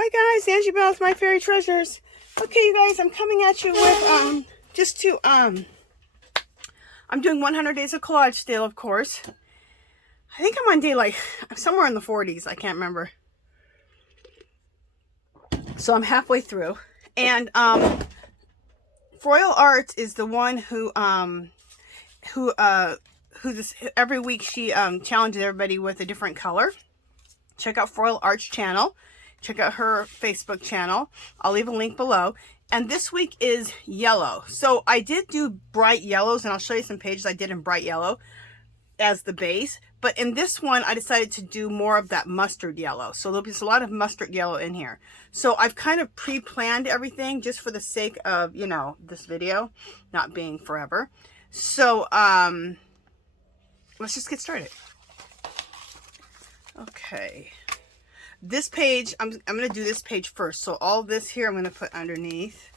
Hi guys, Angie Bell's My Fairy Treasures. Okay, you guys, I'm coming at you with I'm doing 100 days of collage still, of course. I think I'm on day like somewhere in the 40s. I can't remember. So I'm halfway through, and Froyle Arts is the one who this every week she challenges everybody with a different color. Check out Froyle Arts channel. Check out her Facebook channel. I'll leave a link below. And this week is yellow. So I did do bright yellows, and I'll show you some pages I did in bright yellow as the base. But in this one, I decided to do more of that mustard yellow. So there'll be a lot of mustard yellow in here. So I've kind of pre-planned everything just for the sake of, you know, this video not being forever. So let's just get started. Okay. This page, I'm going to do this page first. So all this here I'm going to put underneath.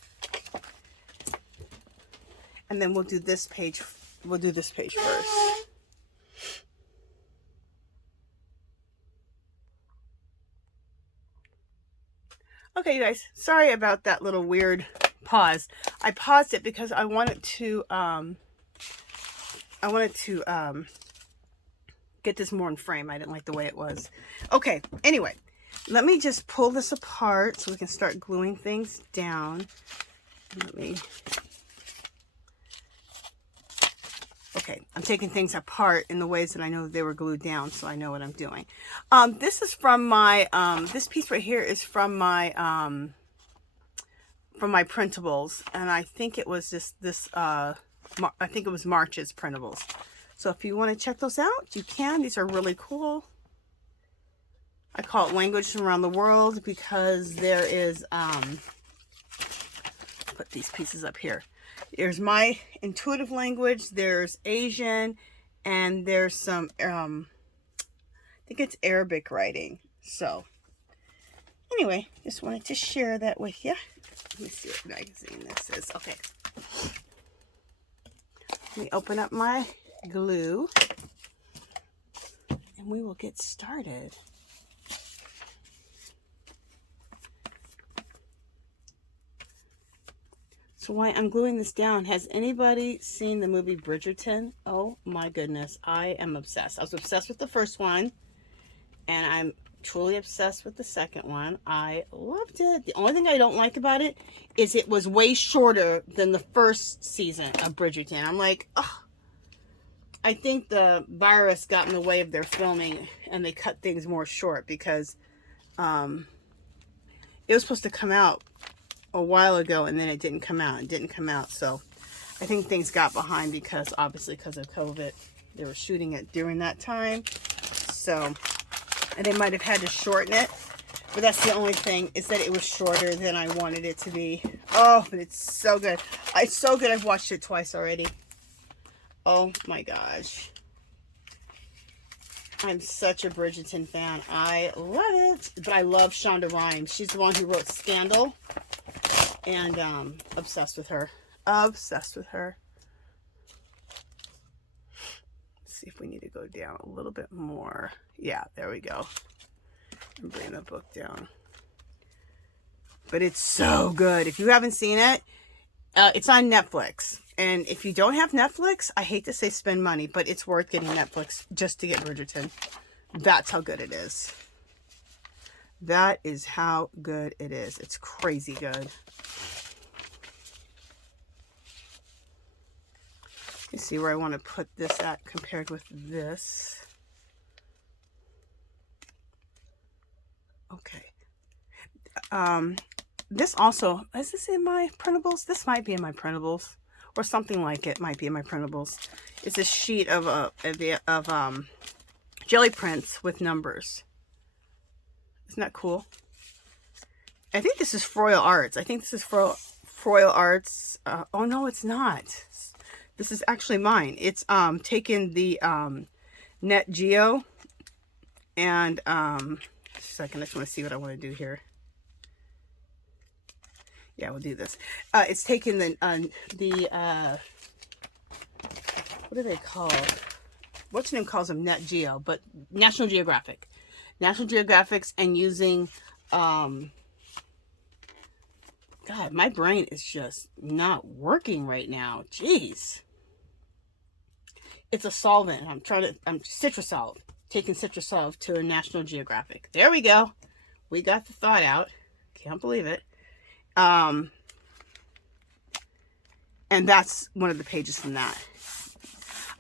And then we'll do this page. We'll do this page first. Okay, you guys, sorry about that little weird pause. I paused it because I wanted to get this more in frame. I didn't like the way it was. Okay, anyway, let me just pull this apart so we can start gluing things down. Okay, I'm taking things apart in the ways that I know they were glued down, so I know what I'm doing. This is from my, this piece right here is from my printables, and I think it was I think it was March's printables. So if you want to check those out, you can. These are really cool. I call it Language Around the World because there is, put these pieces up here. There's my intuitive language, there's Asian, and there's some, I think it's Arabic writing. So, anyway, just wanted to share that with you. Let me see what magazine this is. Okay. Let me open up my glue, and we will get started. So while I'm gluing this down, has anybody seen the movie Bridgerton? Oh my goodness, I am obsessed. I was obsessed with the first one, and I'm truly obsessed with the second one. I loved it. The only thing I don't like about it is it was way shorter than the first season of Bridgerton. I'm like, oh, I think the virus got in the way of their filming, and they cut things more short because it was supposed to come out a while ago, and then it didn't come out. It didn't come out, so I think things got behind because obviously because of COVID. They were shooting it during that time, so and they might have had to shorten it, but that's the only thing, is that it was shorter than I wanted it to be. Oh, but it's so good. It's so good. I've watched it twice already. Oh my gosh, I'm such a Bridgerton fan. I love it. But I love Shonda Rhimes. She's the one who wrote Scandal. And obsessed with her. Obsessed with her. Let's see if we need to go down a little bit more. Yeah, there we go. And bring the book down. But it's so good. If you haven't seen it, it's on Netflix. And if you don't have Netflix, I hate to say spend money, but it's worth getting Netflix just to get Bridgerton. That's how good it is. That is how good it is. It's crazy good. You see where I want to put this at compared with this. Okay. This also, is this in my printables? This might be in my printables, or something like it might be in my printables. It's a sheet of jelly prints with numbers. Isn't that cool? I think this is Froyle Arts. I think this is Froyle Arts. Oh no, it's not. This is actually mine. It's taken the Net Geo, and just a second, I just want to see what I want to do here. Yeah, we'll do this. It's taken the what are they called? What's your name calls them Net Geo, but National Geographics, and using God, my brain is just not working right now. Jeez. It's a solvent. I'm Citrusolve. Taking Citrusolve to a National Geographic. There we go. We got the thought out. Can't believe it. And that's one of the pages from that.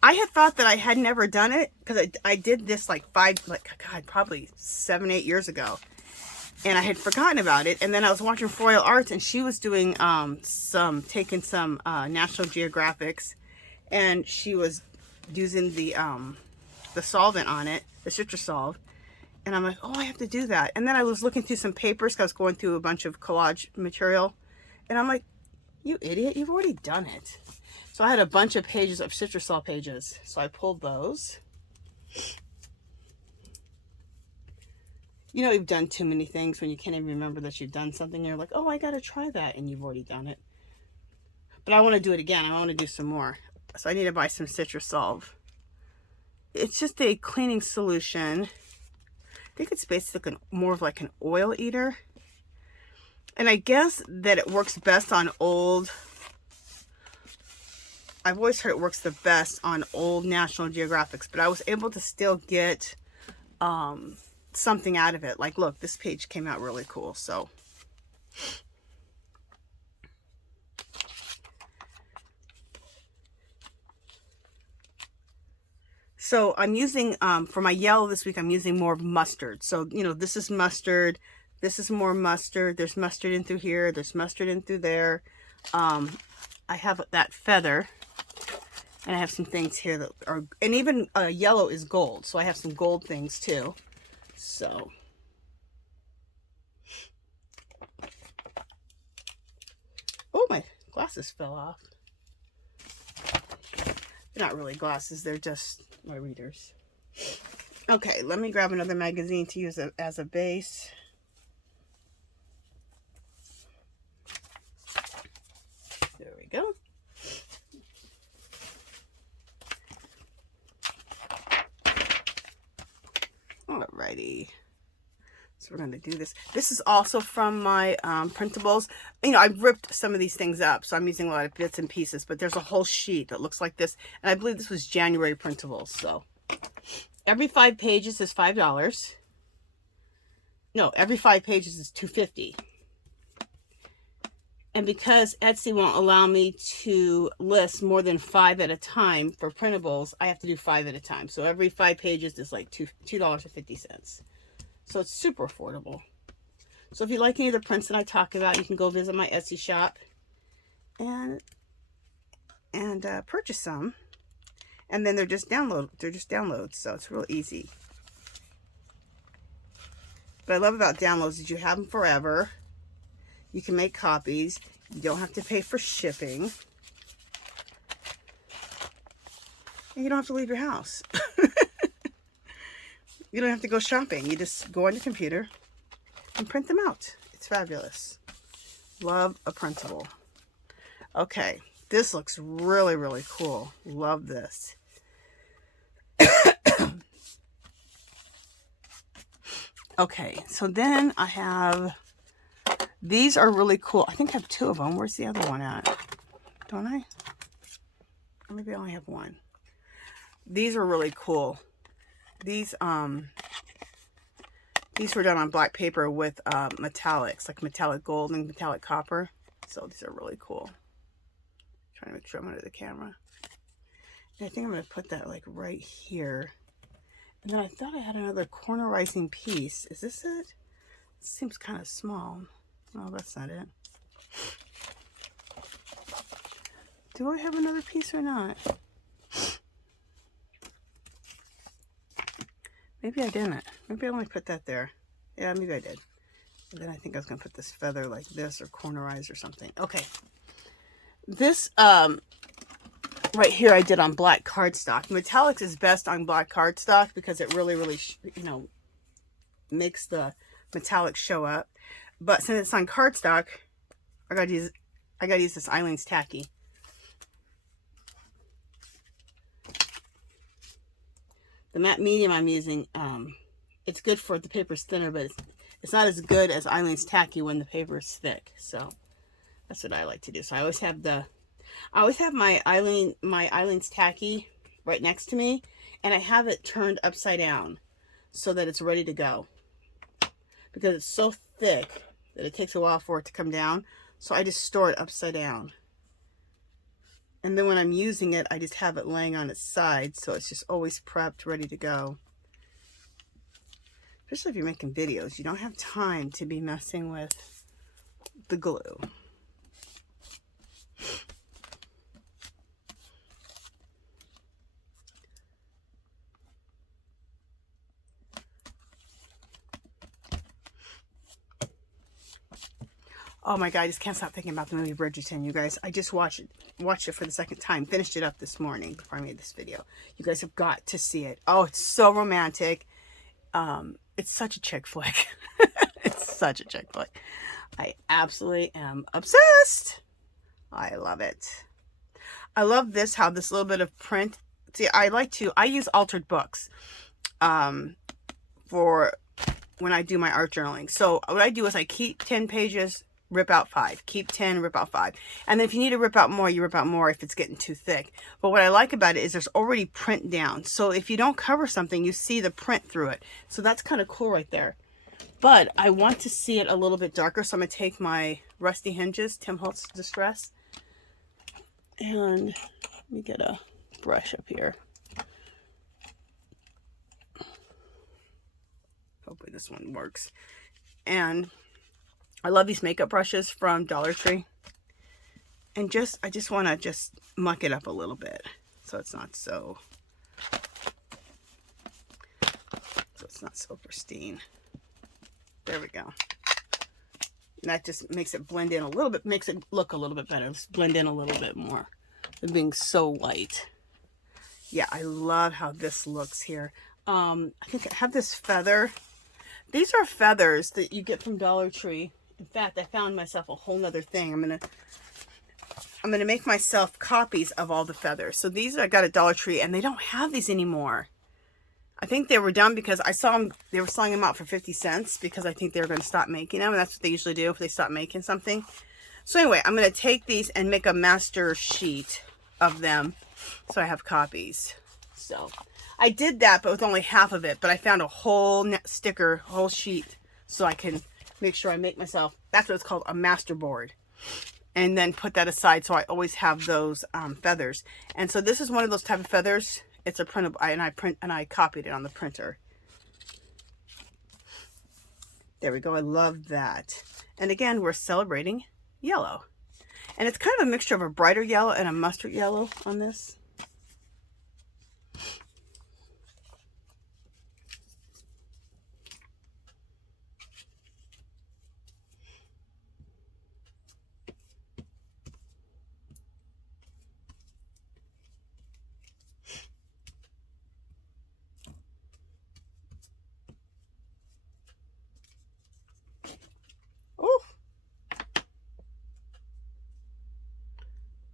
I had thought that I had never done it because I did this probably 7-8 years ago. And I had forgotten about it. And then I was watching Royal Arts, and she was doing taking some National Geographics, and she was using the solvent on it, the Citrusolve. And I'm like, oh, I have to do that. And then I was looking through some papers because I was going through a bunch of collage material. And I'm like, you idiot, you've already done it. So I had a bunch of pages of Citrusolve pages. So I pulled those. You know, you've done too many things when you can't even remember that you've done something. You're like, oh, I got to try that. And you've already done it. But I want to do it again. I want to do some more. So I need to buy some Citrusolve. It's just a cleaning solution. I think it's basically more of like an oil eater. And I guess that it works best on old. I've always heard it works the best on old National Geographics. But I was able to still get something out of it. Like, look, this page came out really cool. So I'm using, for my yellow this week, I'm using more of mustard. So, you know, this is mustard. This is more mustard. There's mustard in through here. There's mustard in through there. I have that feather. And I have some things here that are, and even yellow is gold. So I have some gold things too. So. Oh, my glasses fell off. They're not really glasses. They're just my readers. Okay, let me grab another magazine to use as a base. There we go. Alrighty. So we're going to do this. This is also from my printables. You know, I've ripped some of these things up, so I'm using a lot of bits and pieces, but there's a whole sheet that looks like this. And I believe this was January printables. So every 5 pages is $5. No, every 5 pages is $2.50. And because Etsy won't allow me to list more than 5 at a time for printables, I have to do 5 at a time. So every 5 pages is like $2.50. So it's super affordable. So if you like any of the prints that I talk about, you can go visit my Etsy shop and purchase some. And then they're just downloads. So it's real easy. What I love about downloads is you have them forever. You can make copies. You don't have to pay for shipping. And you don't have to leave your house. You don't have to go shopping. You just go on your computer and print them out. It's fabulous. Love a printable. Okay, this looks really, really cool. Love this. Okay, so then I have, these are really cool. I think I have 2 of them. Where's the other one at? Don't I? Or maybe I only have 1. These are really cool. These were done on black paper with metallics, like metallic gold and metallic copper. So these are really cool. Trying to make sure I'm under the camera. And I think I'm going to put that like right here. And then I thought I had another cornerizing piece. Is this it? It seems kind of small. No, that's not it. Do I have another piece or not? Maybe I didn't. Maybe I only put that there. Yeah, maybe I did. And then I think I was going to put this feather like this or cornerize or something. Okay. This right here I did on black cardstock. Metallics is best on black cardstock because it really, really, you know, makes the metallic show up. But since it's on cardstock, I gotta use this Eileen's Tacky. The matte medium I'm using, it's good for the paper's thinner, but it's not as good as Eileen's Tacky when the paper is thick. So That's what I like to do. So I always have my Eileen's tacky right next to me, and I have it turned upside down so that it's ready to go, because it's so thick that it takes a while for it to come down. So I just store it upside down. And then when I'm using it, I just have it laying on its side, so it's just always prepped, ready to go. Especially if you're making videos, you don't have time to be messing with the glue. Oh my God, I just can't stop thinking about the movie Bridgerton, you guys. I just watched it for the second time. Finished it up this morning before I made this video. You guys have got to see it. Oh, it's so romantic. It's such a chick flick. It's such a chick flick. I absolutely am obsessed. I love it. I love this, how this little bit of print. See, I use altered books for when I do my art journaling. So what I do is I keep 10 pages, rip out 5, keep 10, rip out 5. And then if you need to rip out more, you rip out more if it's getting too thick. But what I like about it is there's already print down. So if you don't cover something, you see the print through it. So that's kind of cool right there. But I want to see it a little bit darker. So I'm going to take my Rusty Hinges, Tim Holtz Distress. And let me get a brush up here. Hopefully this one works. And I love these makeup brushes from Dollar Tree. And I just want to just muck it up a little bit so it's not so pristine. There we go. And that just makes it blend in a little bit, makes it look a little bit better. Let's blend in a little bit more than being so white. Yeah, I love how this looks here. I think I have this feather. These are feathers that you get from Dollar Tree. In fact, I found myself a whole nother thing. I'm gonna make myself copies of all the feathers. So these I got at Dollar Tree, and they don't have these anymore. I think they were done because I saw them, they were selling them out for 50 cents because I think they were going to stop making them. And that's what they usually do if they stop making something. So anyway, I'm going to take these and make a master sheet of them so I have copies. So I did that, but with only half of it. But I found a whole sticker, whole sheet, so I can make sure I make myself, that's what it's called, a master board. And then put that aside so I always have those feathers. And so this is one of those type of feathers. It's a printable, and I copied it on the printer. There we go. I love that. And again, we're celebrating yellow. And it's kind of a mixture of a brighter yellow and a mustard yellow on this.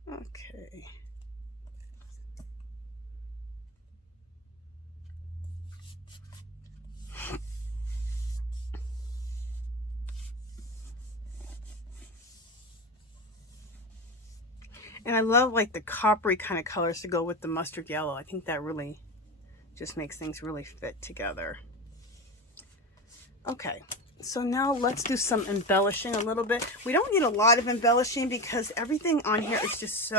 Okay. And I love like the coppery kind of colors to go with the mustard yellow. I think that really just makes things really fit together. Okay. So now let's do some embellishing a little bit. We don't need a lot of embellishing because everything on here is just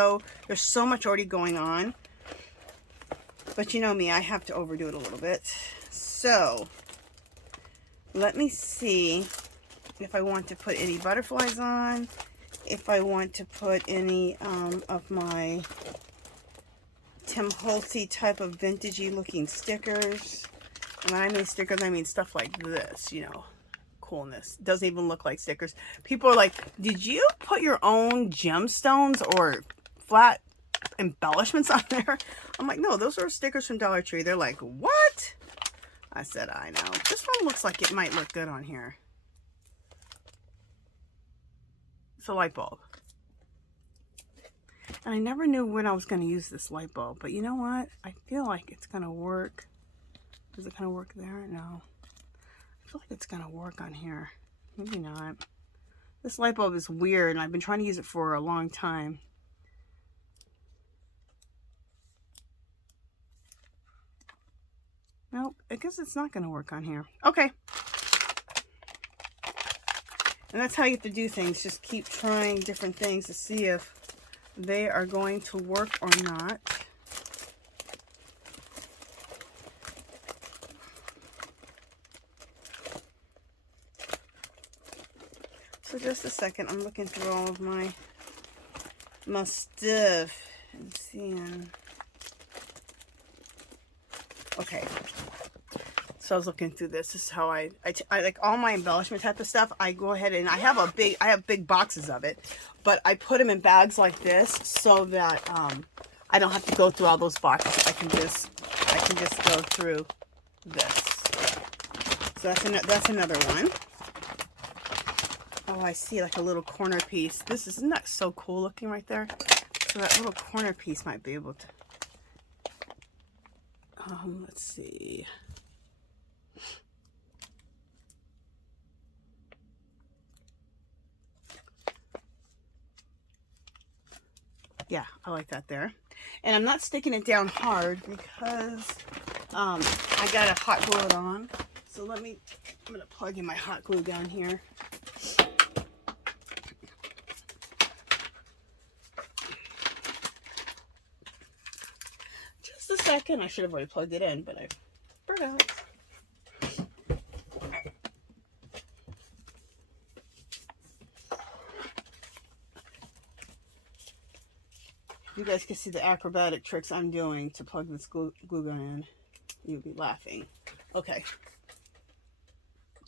there's so much already going on. But you know me, I have to overdo it a little bit. So let me see if I want to put any butterflies on, if I want to put any of my Tim Holtz-y type of vintagey looking stickers. And when I mean stickers, I mean stuff like this, you know. Coolness. Doesn't even look like stickers. People are like, did you put your own gemstones or flat embellishments on there? I'm like, no, those are stickers from Dollar Tree. They're like, what? I said, I know. This one looks like it might look good on here. It's a light bulb. And I never knew when I was going to use this light bulb, but you know what? I feel like it's going to work. Is it going to work there? No. I feel like it's going to work on here. Maybe not. This light bulb is weird, and I've been trying to use it for a long time. Nope, I guess it's not going to work on here. Okay. And that's how you have to do things. Just keep trying different things to see if they are going to work or not. So just a second, I'm looking through all of my stuff and seeing. Okay. So I was looking through this. This is how I like all my embellishment type of stuff. I go ahead and I have big boxes of it, but I put them in bags like this so that I don't have to go through all those boxes. I can just go through this. So that's another one. Oh, I see like a little corner piece. Isn't that so cool looking right there? So that little corner piece might be able to. Let's see. Yeah, I like that there. And I'm not sticking it down hard because I got to hot glue it on. So I'm going to plug in my hot glue down here. Just a second. I should have already plugged it in, but I forgot. You guys can see the acrobatic tricks I'm doing to plug this glue gun in. You'll be laughing. Okay.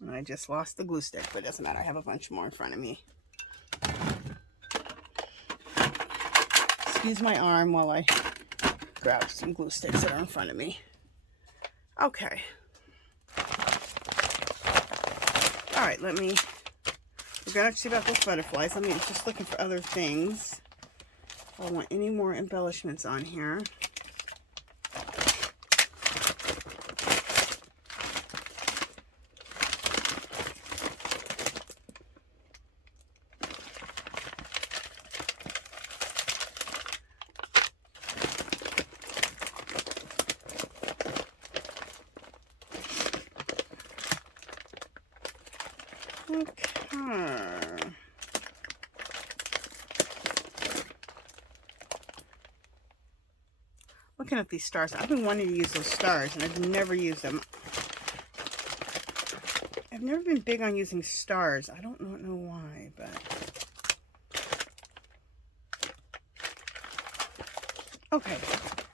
And I just lost the glue stick, but it doesn't matter. I have a bunch more in front of me. Excuse my arm while I grab some glue sticks that are in front of me. Okay. All right, we're going to see about those butterflies. I'm just looking for other things. I don't want any more embellishments on here. Okay. Looking at these stars, I've been wanting to use those stars and I've never used them. I've never been big on using stars. I don't know why, but okay.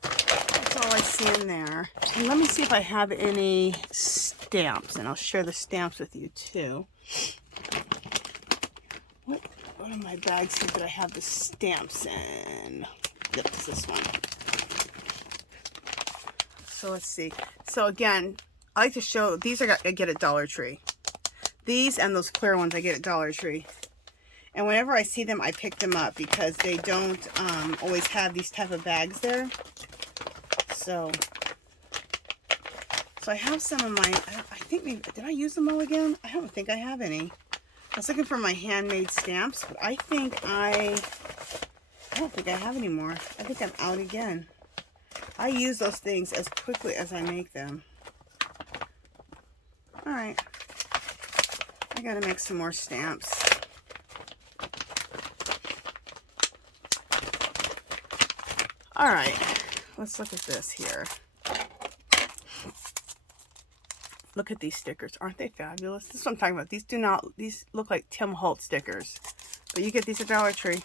That's all I see in there. And let me see if I have any stamps, and I'll share the stamps with you too. What of my bags here that I have the stamps in? Yep, it's this one. So let's see. So again, I like to show, these I get at Dollar Tree. These and those clear ones I get at Dollar Tree. And whenever I see them, I pick them up because they don't always have these type of bags there. So I have some of my, I think maybe, did I use them all again? I don't think I have any. I was looking for my handmade stamps, but I don't think I have any more. I think I'm out again. I use those things as quickly as I make them. All right. I gotta make some more stamps. All right. Let's look at this here. Look at these stickers. Aren't they fabulous? This is what I'm talking about. These look like Tim Holtz stickers. But you get these at Dollar Tree.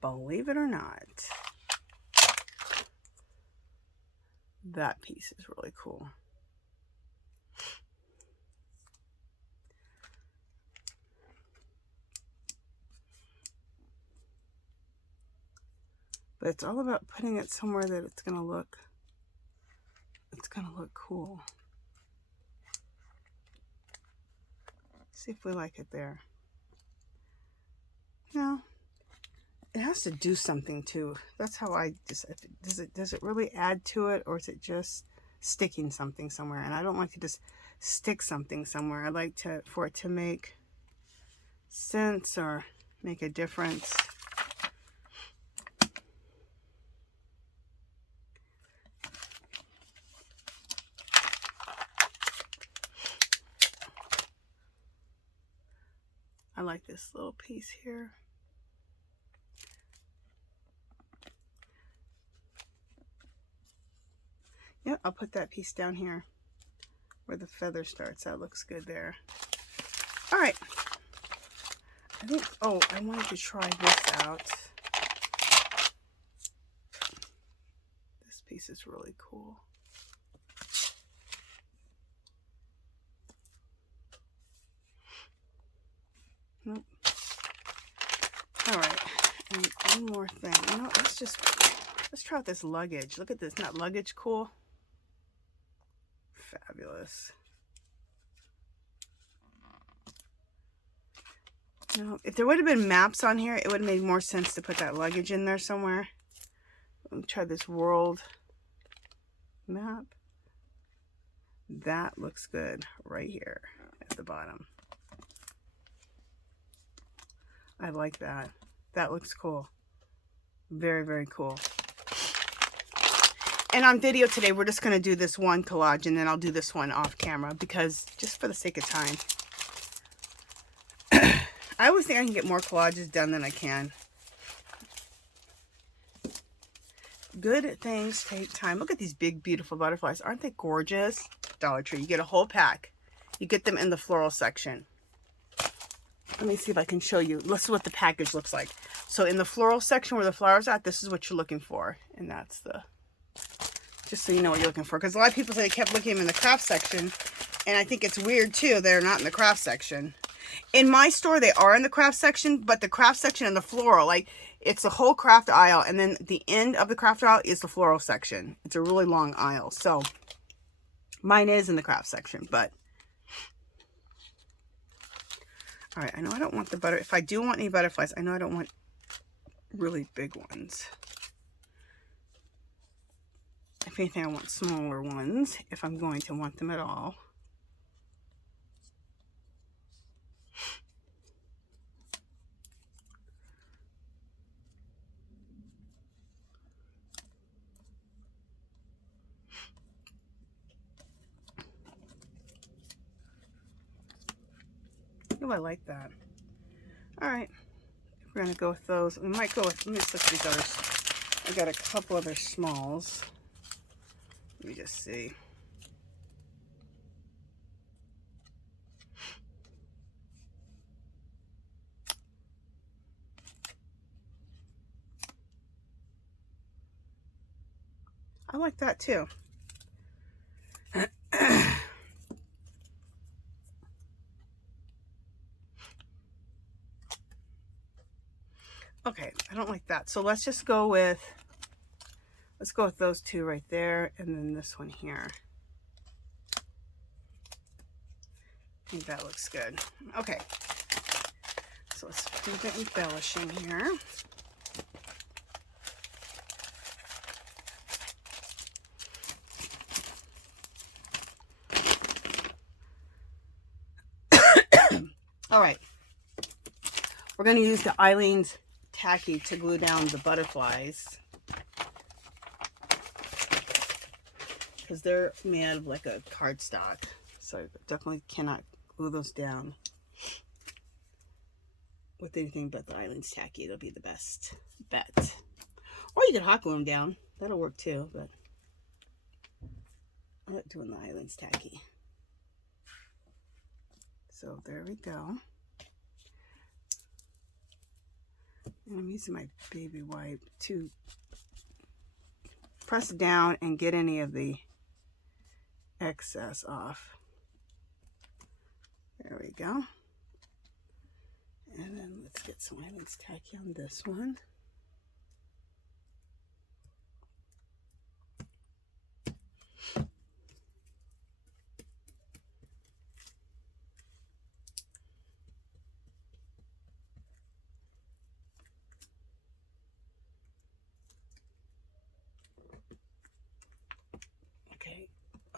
Believe it or not. That piece is really cool. But it's all about putting it somewhere that it's gonna look cool. See if we like it there. No. It has to do something too. That's how I decide. Does it really add to it, or is it just sticking something somewhere? And I don't like to just stick something somewhere. I like for it to make sense or make a difference. I like this little piece here. Yeah, I'll put that piece down here where the feather starts. That looks good there. All right. I think, oh, I wanted to try this out. This piece is really cool. Nope. All right, and one more thing. You know, let's try out this luggage. Look at this. Isn't that luggage cool? Fabulous. You know, if there would have been maps on here, it would have made more sense to put that luggage in there somewhere. Let me try this world map. That looks good right here at the bottom. I like that. That looks cool. Very, very cool. And on video today, we're just going to do this one collage, and then I'll do this one off camera because just for the sake of time. I always think I can get more collages done than I can. Good things take time. Look at these big, beautiful butterflies. Aren't they gorgeous? Dollar Tree. You get a whole pack. You get them in the floral section. Let me see if I can show you. This is what the package looks like. So in the floral section where the flowers are at, this is what you're looking for. And that's the, just so you know what you're looking for. Because a lot of people say they kept looking in the craft section. And I think it's weird too. They're not in the craft section. In my store, they are in the craft section. But the craft section and the floral, like it's a whole craft aisle. And then the end of the craft aisle is the floral section. It's a really long aisle. So mine is in the craft section. But all right, I know I don't want the butter. If I do want any butterflies, I know I don't want really big ones. If anything, I want smaller ones if I'm going to want them at all. Oh, I like that. All right, we're gonna go with those. We might go with, let me just look at these others. I got a couple other smalls. Let me just see. I like that too. Okay, I don't like that. So let's just go with, let's go with those two right there, and then this one here. I think that looks good. Okay, so let's do the embellishing here. All right, we're going to use the Eileen's tacky to glue down the butterflies because they're made out of like a cardstock, so I definitely cannot glue those down with anything but the Eileen's tacky. It'll be the best bet. Or you could hot glue them down. That'll work too, but I like doing the Eileen's tacky. So there we go. And I'm using my baby wipe to press down and get any of the excess off. There we go. And then let's get some Eileen's tacky on this one.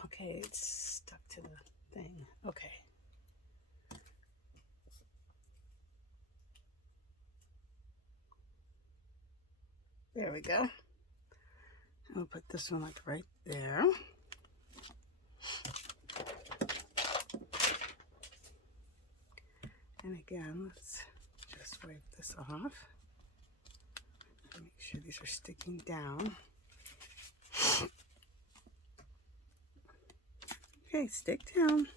Okay, it's stuck to the thing. Okay. There we go. I'll put this one like right there. And again, let's just wipe this off. Make sure these are sticking down. Okay, stick down.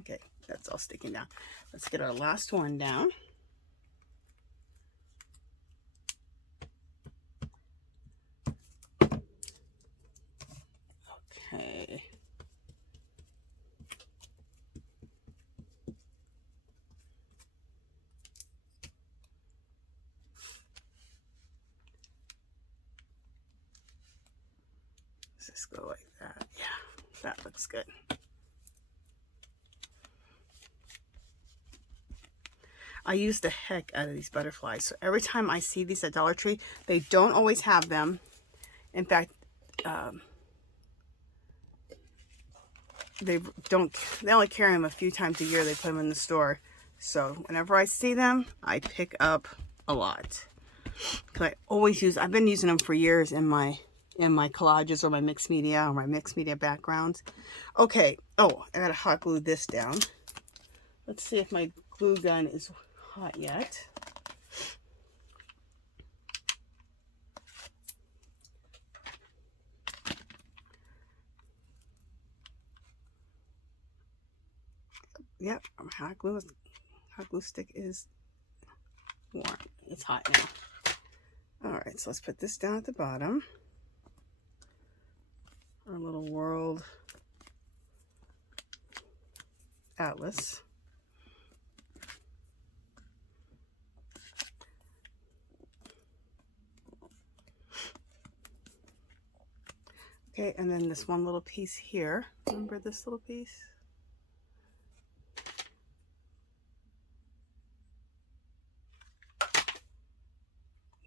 Okay, that's all sticking down. Let's get our last one down. Okay. Let's just go like that. Yeah, that looks good. I use the heck out of these butterflies. So every time I see these at Dollar Tree, they don't always have them. In fact, they only carry them a few times a year. They put them in the store. So whenever I see them, I pick up a lot. Cause I've been using them for years in my collages or my mixed media backgrounds. Okay. Oh, I gotta hot glue this down. Let's see if my glue gun is hot yet. Yep, my hot glue stick is warm. It's hot now. All right, so let's put this down at the bottom. Our little world atlas. Okay, and then this one little piece here. Remember this little piece?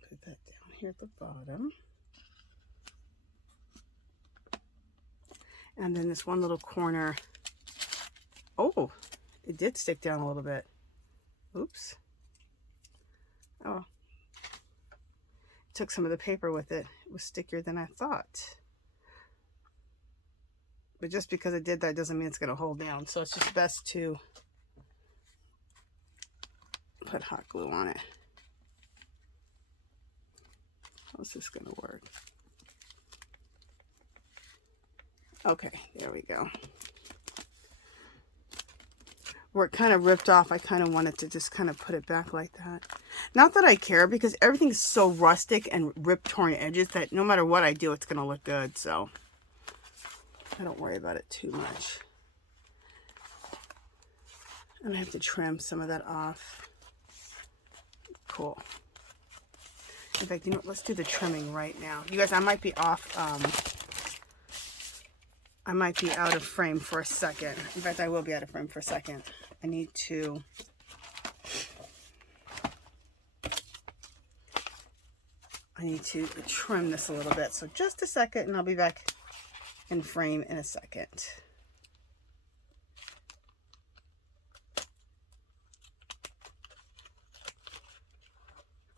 Put that down here at the bottom. And then this one little corner. Oh, it did stick down a little bit. Oops. Oh. Took some of the paper with it. It was stickier than I thought. But just because it did that doesn't mean it's going to hold down. So it's just best to put hot glue on it. How's this going to work? Okay, there we go. Where it kind of ripped off, I kind of wanted to just kind of put it back like that. Not that I care, because everything's so rustic and rip-torn edges that no matter what I do, it's going to look good. So I don't worry about it too much. And I have to trim some of that off. Cool. In fact, you know what? Let's do the trimming right now. You guys, I might be off. I might be out of frame for a second. In fact, I will be out of frame for a second. I need to trim this a little bit. So just a second, and I'll be back in frame in a second.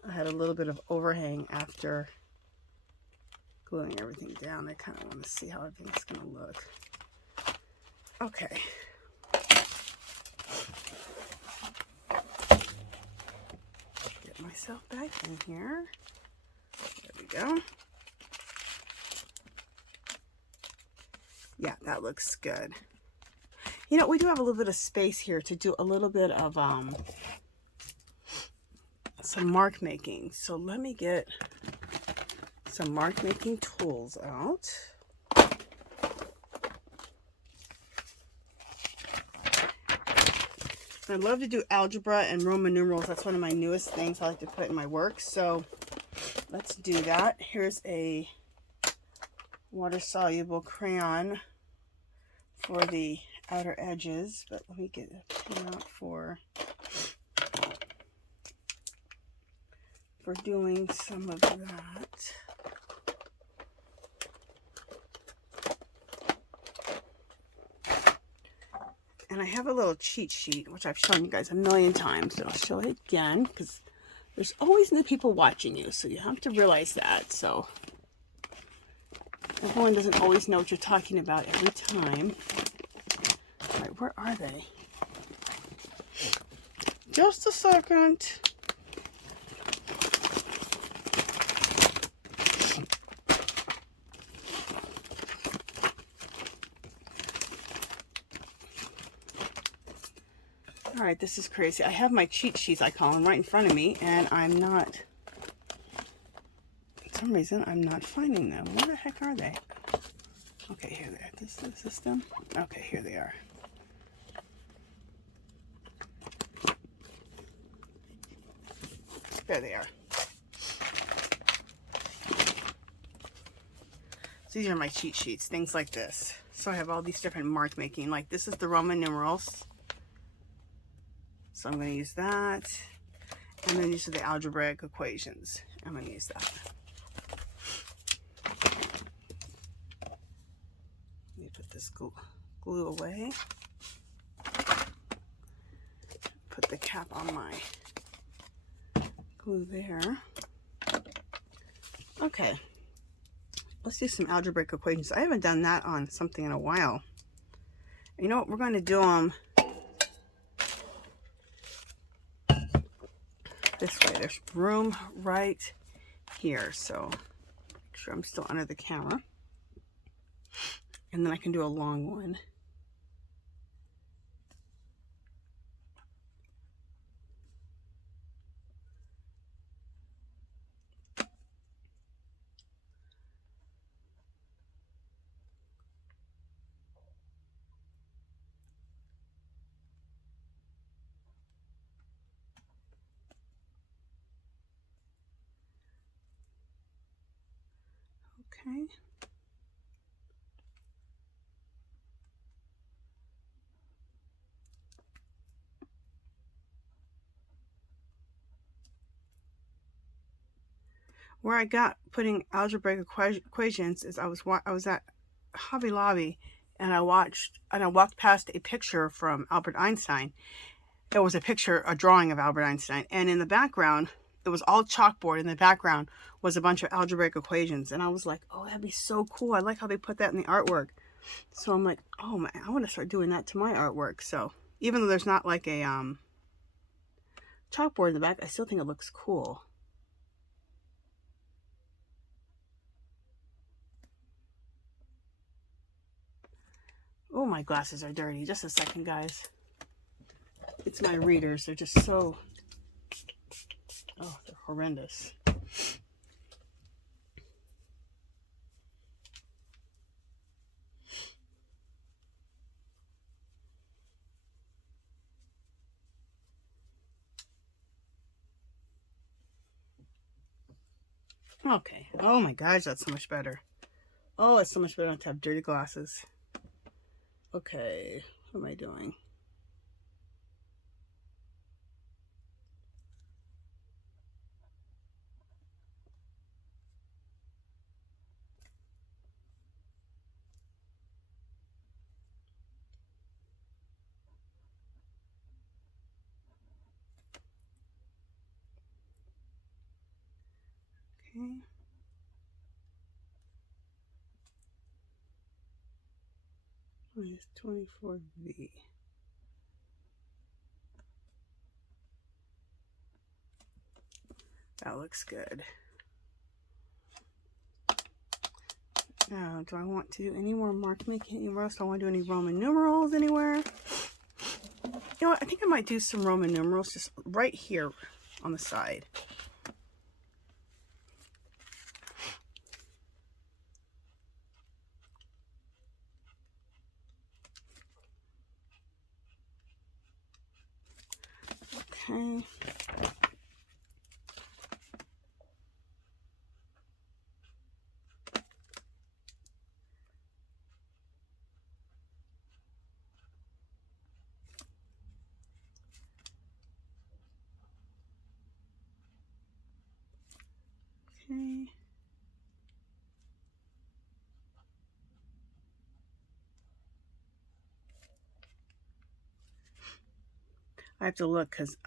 I had a little bit of overhang after gluing everything down. I kind of want to see how everything's going to look. Okay. Get myself back in here. There we go. Yeah, that looks good. You know, we do have a little bit of space here to do a little bit of some mark making. So let me get some mark making tools out. I love to do algebra and Roman numerals. That's one of my newest things I like to put in my work. So let's do that. Here's a water-soluble crayon for the outer edges, but let me get a pin out for doing some of that. And I have a little cheat sheet, which I've shown you guys a million times. So I'll show it again, because There's always new people watching you, so you have to realize that. So everyone doesn't always know what you're talking about every time. All right, where are they? Just a second. All right, this is crazy. I have my cheat sheets, I call them, right in front of me, and I'm not, for some reason, I'm not finding them. Where the heck are they? Okay, here they are. This is the system. Okay, here they are. There they are. So these are my cheat sheets, things like this. So I have all these different mark making, like this is the Roman numerals. So I'm going to use that. And then these are the algebraic equations. I'm going to use that. Let me put this glue away. Put the cap on my glue there. Okay. Let's do some algebraic equations. I haven't done that on something in a while. You know what? We're going to do them this way. There's room right here, so make sure I'm still under the camera. And then I can do a long one. Okay. Where I got putting algebraic equations is I was at Hobby Lobby and I walked past a picture from Albert Einstein. It was a drawing of Albert Einstein, and in the background, it was all chalkboard. In the background was a bunch of algebraic equations, and I was like, oh, that'd be so cool. I like how they put that in the artwork. So I'm like, oh man, I want to start doing that to my artwork. So even though there's not like a chalkboard in the back, I still think it looks cool. Oh, my glasses are dirty. Just a second, guys. It's my readers. They're just so, oh, they're horrendous. Okay. Oh my gosh, that's so much better. Oh, it's so much better not to have dirty glasses. Okay, what am I doing? Okay. Minus 24V. That looks good. Now, do I want to do any more mark making anywhere else? Do I want to do any Roman numerals anywhere? You know what? I think I might do some Roman numerals just right here on the side. Okay. Okay. I have to look because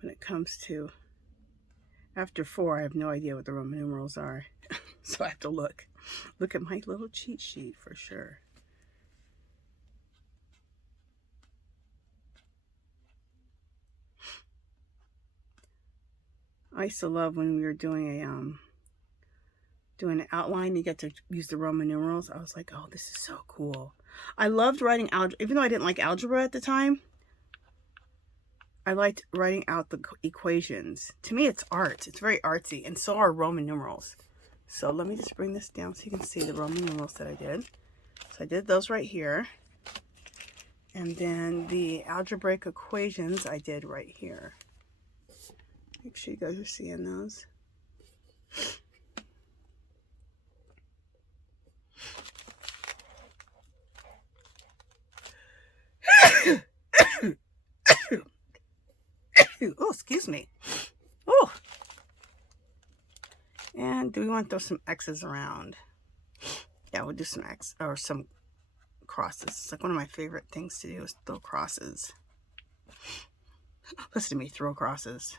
when it comes to, after 4, I have no idea what the Roman numerals are. So I have to look at my little cheat sheet for sure. I used to love when we were doing an outline, you get to use the Roman numerals. I was like, oh, this is so cool. I loved writing algebra, even though I didn't like algebra at the time. I liked writing out the equations. To me, it's art. It's very artsy, and so are Roman numerals. So let me just bring this down so you can see the Roman numerals that I did. So I did those right here. And then the algebraic equations I did right here. Make sure you guys are seeing those. Oh, excuse me. Oh. And do we want to throw some X's around? Yeah, we'll do some X or some crosses. It's like one of my favorite things to do is throw crosses. Listen to me, throw crosses.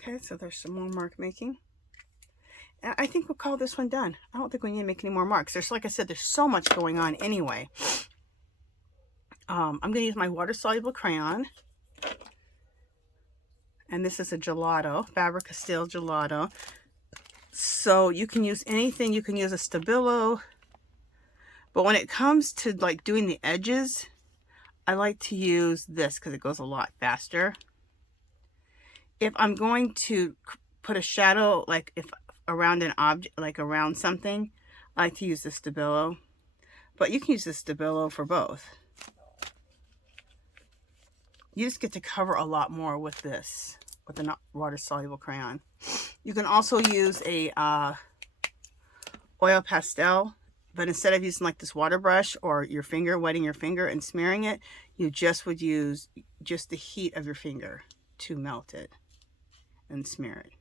Okay, so there's some more mark making. I think we'll call this one done. I don't think we need to make any more marks. There's, like I said, there's so much going on anyway. I'm going to use my water-soluble crayon. And this is a gelato, Faber-Castell gelato. So you can use anything. You can use a Stabilo. But when it comes to like doing the edges, I like to use this because it goes a lot faster. If I'm going to put a shadow, like if around an object, like around something, I like to use the Stabilo. But you can use the Stabilo for both. You just get to cover a lot more with this, with a water-soluble crayon. You can also use a oil pastel, but instead of using like this water brush or your finger, wetting your finger and smearing it, you just would use just the heat of your finger to melt it and smear it.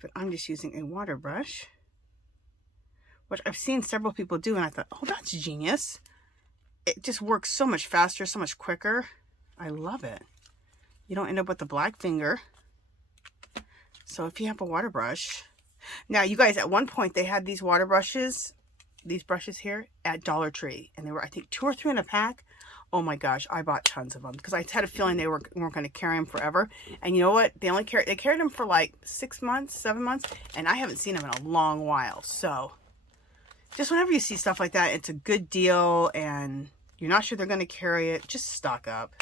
But I'm just using a water brush, which I've seen several people do, and I thought, oh, that's genius. It just works so much faster, so much quicker. I love it. You don't end up with the black finger. So if you have a water brush. Now, you guys, at one point, they had these water brushes, these brushes here, at Dollar Tree. And they were, I think, 2 or 3 in a pack. Oh my gosh, I bought tons of them because I had a feeling they weren't going to carry them forever. And you know what? They carried them for like 6 months, 7 months, and I haven't seen them in a long while. So just whenever you see stuff like that, it's a good deal and you're not sure they're going to carry it, just stock up.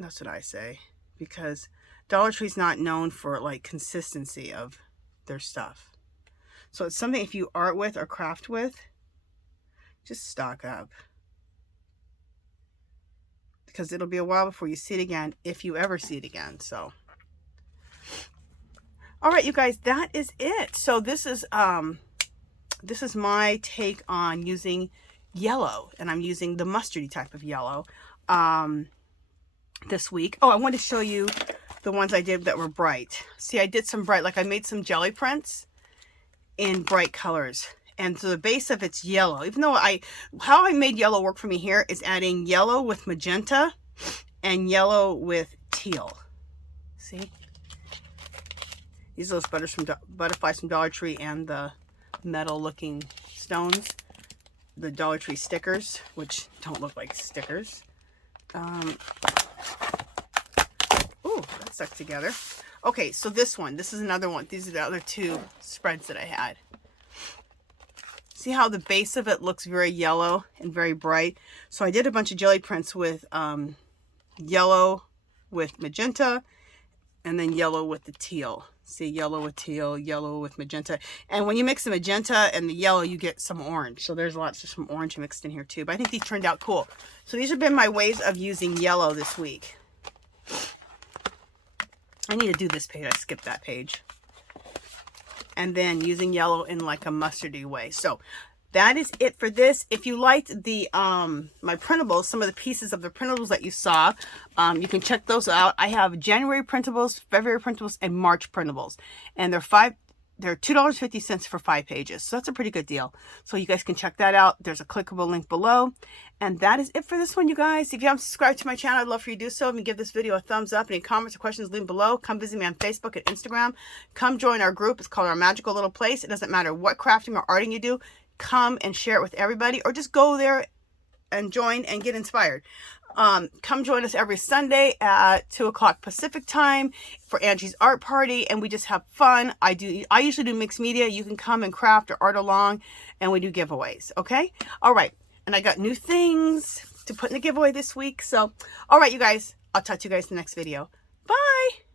That's what I say, because Dollar Tree's not known for like consistency of their stuff. So it's something if you art with or craft with, just stock up. Because it'll be a while before you see it again, if you ever see it again. So, all right, you guys, that is it. So this is my take on using yellow, and I'm using the mustardy type of yellow this week. Oh, I wanted to show you the ones I did that were bright. See, I did some bright, like I made some jelly prints in bright colors. And so the base of it's yellow. Even though how I made yellow work for me here is adding yellow with magenta and yellow with teal. See? These are those butterflies from Dollar Tree and the metal looking stones. The Dollar Tree stickers, which don't look like stickers. Ooh, that stuck together. Okay, so this is another one. These are the other 2 spreads that I had. See how the base of it looks very yellow and very bright? So I did a bunch of jelly prints with yellow with magenta and then yellow with the teal. See, yellow with teal, yellow with magenta. And when you mix the magenta and the yellow, you get some orange. So there's lots of some orange mixed in here too. But I think these turned out cool. So these have been my ways of using yellow this week. I need to do this page. I skipped that page. And then using yellow in like a mustardy way. So that is it for this. If you liked the my printables, some of the pieces of the printables that you saw, you can check those out. I have January printables, February printables, and March printables. And they're they're $2.50 for 5 pages. So that's a pretty good deal. So you guys can check that out. There's a clickable link below. And that is it for this one, you guys. If you haven't subscribed to my channel, I'd love for you to do so. If you give this video a thumbs up, any comments or questions, leave them below. Come visit me on Facebook and Instagram. Come join our group. It's called Our Magical Little Place. It doesn't matter what crafting or arting you do. Come and share it with everybody, or just go there and join and get inspired. Come join us every Sunday at 2 o'clock Pacific time for Angie's art party, and we just have fun. I usually do mixed media. You can come and craft or art along, and we do giveaways. Okay. All right. And I got new things to put in the giveaway this week. So, all right, you guys, I'll talk to you guys in the next video. Bye.